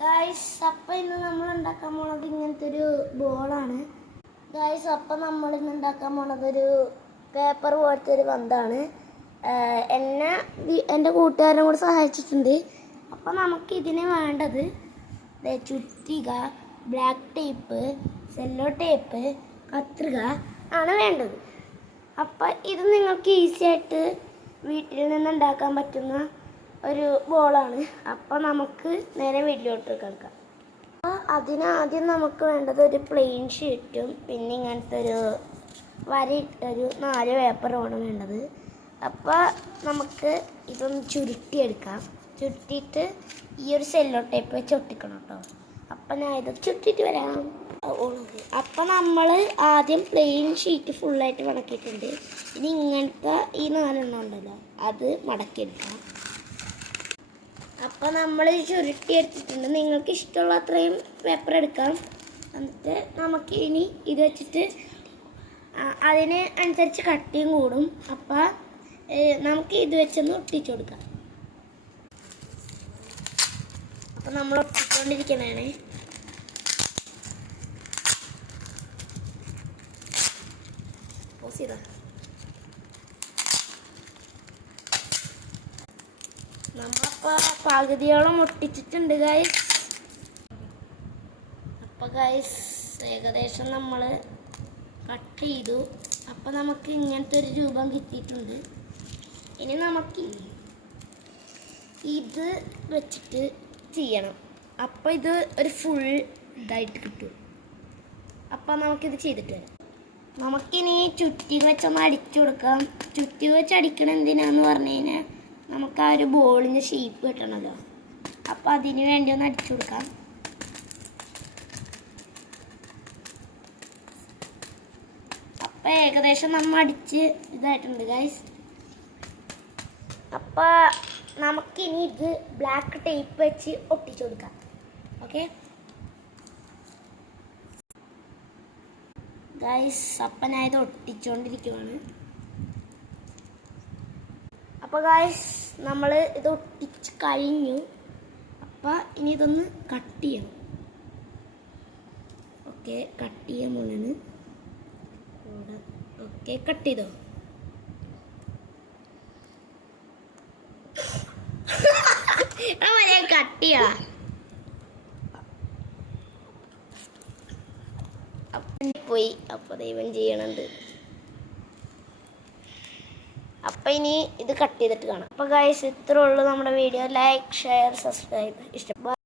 Guys, അപ്പം ഇന്ന് നമ്മൾ ഉണ്ടാക്കാൻ പോണത് ഇങ്ങനത്തെ ഒരു ബോളാണ്. ഗായ്സ്, അപ്പം നമ്മൾ ഇന്ന് ഉണ്ടാക്കാൻ പോണത് ഒരു പേപ്പർ പോലത്തെ ഒരു പന്താണ്. എന്നെ എൻ്റെ കൂട്ടുകാരനും കൂടെ സഹായിച്ചിട്ടുണ്ട്. അപ്പം നമുക്ക് ഇതിന് വേണ്ടത് ചുറ്റിക, ബ്ലാക്ക് ടേപ്പ്, സെല്ലോ ടേപ്പ്, കത്രിക ആണ് വേണ്ടത്. അപ്പം ഇത് നിങ്ങൾക്ക് ഈസി ആയിട്ട് വീട്ടിൽ നിന്ന് ഉണ്ടാക്കാൻ പറ്റുന്ന ഒരു ബോളാണ്. അപ്പോൾ നമുക്ക് നേരെ വീട്ടിലോട്ട് കിടക്കാം. അപ്പോൾ അതിനാദ്യം നമുക്ക് വേണ്ടത് ഒരു പ്ലെയിൻ ഷീറ്റും പിന്നെ ഇങ്ങനത്തെ ഒരു വരയിട്ടൊരു 4 പേപ്പറുമാണ് വേണ്ടത്. അപ്പോൾ നമുക്ക് ഇതൊന്ന് ചുരുട്ടിയെടുക്കാം. ചുരുട്ടിയിട്ട് ഈ ഒരു സെല്ലോ ടേപ്പ് വെച്ച് ഒട്ടിക്കണം കേട്ടോ. അപ്പം ഞാൻ ഇത് ചുരുട്ടിയിട്ട് വരാം. അപ്പം നമ്മൾ ആദ്യം പ്ലെയിൻ ഷീറ്റ് ഫുള്ളായിട്ട് മടക്കിയിട്ടുണ്ട്. ഇനി ഇങ്ങനത്തെ ഈ 4 എണ്ണം ഉണ്ടല്ലോ, അത് മടക്കിയെടുക്കാം. അപ്പം നമ്മൾ ചുരുട്ടി എടുത്തിട്ടുണ്ട്. നിങ്ങൾക്ക് ഇഷ്ടമുള്ള അത്രയും പേപ്പർ എടുക്കാം. എന്നിട്ട് നമുക്ക് ഇനി ഇത് വെച്ചിട്ട് അതിന് അനുസരിച്ച് കട്ടിയും കൂടും. അപ്പം നമുക്ക് ഇത് വെച്ചൊന്ന് ഒട്ടിച്ചു കൊടുക്കാം. അപ്പം നമ്മൾ ഒട്ടിച്ചുകൊണ്ടിരിക്കുന്നതാണ്. പോസ് ചെയ്താ നമ്മളപ്പോൾ പകുതിയോളം ഒട്ടിച്ചിട്ടുണ്ട് ഗൈസ്. അപ്പോൾ ഗൈസ് ഏകദേശം നമ്മൾ കട്ട് ചെയ്തു. അപ്പോൾ നമുക്ക് ഇങ്ങനത്തെ ഒരു രൂപം കിട്ടിയിട്ടുണ്ട്. ഇനി നമുക്ക് ഇത് വെച്ചിട്ട് ചെയ്യണം. അപ്പോൾ ഇത് ഒരു ഫുൾ ഇതായിട്ട് കിട്ടും. അപ്പോൾ നമുക്കിത് ചെയ്തിട്ട് വരാം. നമുക്കിനി ചുറ്റി വെച്ചൊന്ന് അടിച്ചു കൊടുക്കാം. ചുറ്റി വെച്ച് അടിക്കണം എന്തിനാന്ന് പറഞ്ഞു കഴിഞ്ഞാൽ നമുക്ക് ആ ഒരു ബോളിൻ്റെ ഷേപ്പ് കിട്ടണമല്ലോ. അപ്പോൾ അതിന് വേണ്ടി ഒന്ന് അടിച്ചു കൊടുക്കാം. അപ്പോൾ ഏകദേശം നമ്മൾ അടിച്ച് ഇതായിട്ടുണ്ട് ഗൈസ്. അപ്പോൾ നമുക്കിനി ഇത് ബ്ലാക്ക് ടേപ്പ് വെച്ച് ഒട്ടിച്ചു കൊടുക്കാം. ഓക്കെ ഗൈസ്, അപ്പം ഞാൻ ഇത് ഒട്ടിച്ചുകൊണ്ടിരിക്കുവാണ്. അപ്പോൾ ഗൈസ് നമ്മൾ ഇത് ഒട്ടിച്ച് കഴിഞ്ഞു. അപ്പോൾ ഇനി ഇതൊന്ന് കട്ട് ചെയ്യണം. ഓക്കെ, കട്ട് ചെയ്യാൻ പോണാണ്. ഓക്കെ, കട്ട് ചെയ്തോ. കട്ട് ചെയ്യാ. പോയി. അപ്പോൾ ദൈവം ചെയ്യണുണ്ട്. അപ്പം ഇനി ഇത് കട്ട് ചെയ്തിട്ട് കാണാം. അപ്പോൾ ഗൈസ്, ഇത്രേ ഉള്ളൂ നമ്മുടെ വീഡിയോ. Like, share, subscribe. ഇഷ്ടം.